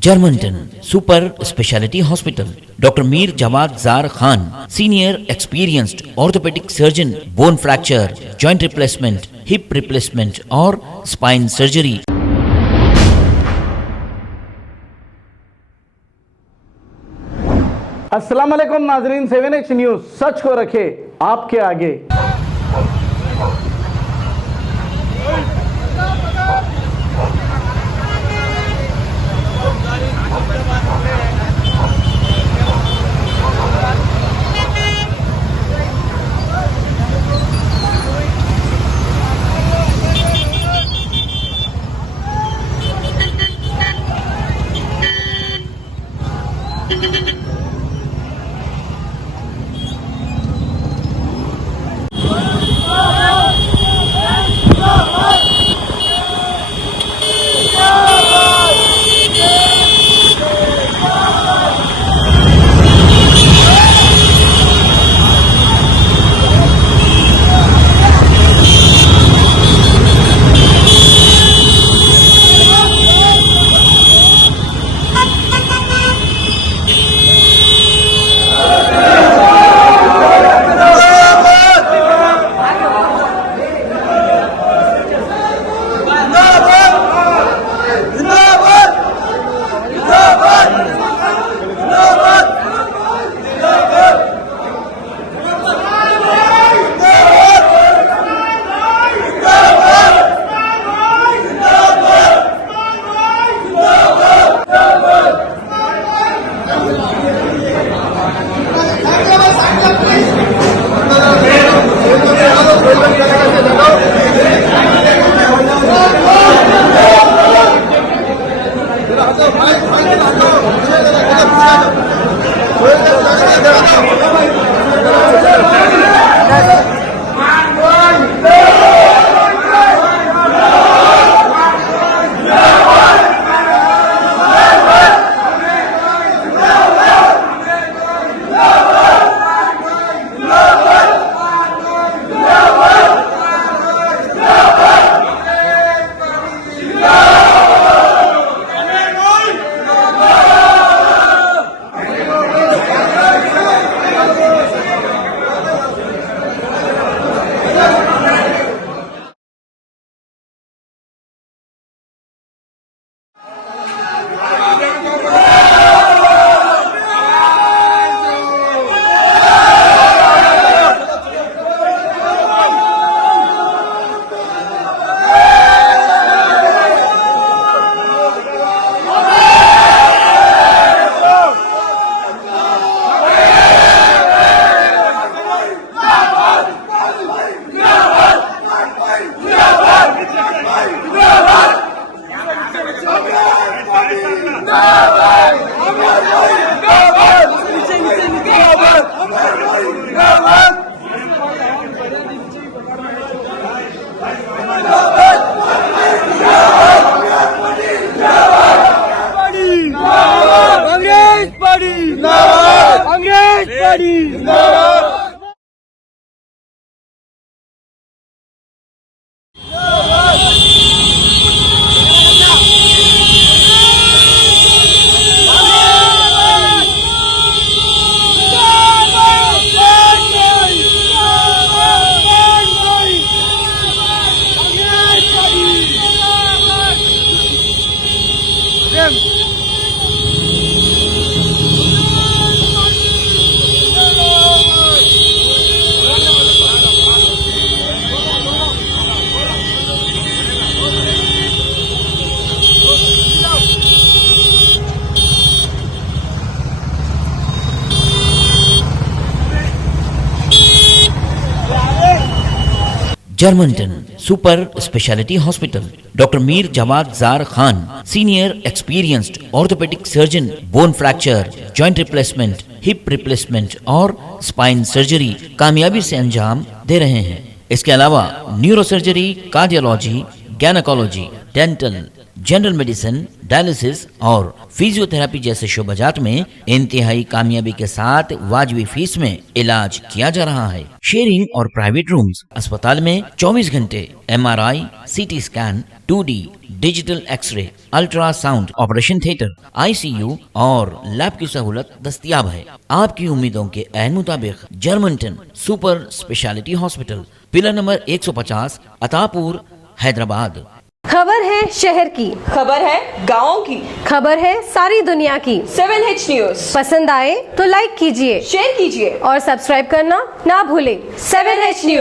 Germantown Super Speciality Hospital. Dr. Mir Jawad Zar Khan, Senior Experienced Orthopedic Surgeon, Bone Fracture, Joint Replacement, Hip Replacement or Spine Surgery. अस्सलाम वालेकुम नाजरीन, 7X news सच को रखे आपके आगे। Germantown Super Speciality Hospital. Dr. Mir Jawad Zar Khan, Senior Experienced Orthopedic Surgeon, Bone Fracture, Joint Replacement, Hip Replacement और Spine Surgery कामयाबी से अंजाम दे रहे हैं। इसके अलावा neuro surgery, cardiology, gynaecology, dental, general medicine, dialysis और फिजियोथेरेपी जैसे शोबाजात में इंतहाई कामयाबी के साथ वाजबी फीस में इलाज किया जा रहा है। शेयरिंग और प्राइवेट रूम्स। अस्पताल में 24 घंटे MRI, CT scan, 2D digital x-ray, ultrasound, operation theatre, ICU और लैब की सहूलत दस्तयाब है। आपकी उम्मीदों के ऐन मुताबिक Germanton super speciality hospital, pillar number 150, Attapur, Hyderabad. खबर है शहर की, खबर है गाँव की, खबर है सारी दुनिया की। 7H न्यूज पसंद आए तो लाइक कीजिए, शेयर कीजिए और सब्सक्राइब करना ना भूलें। 7H news.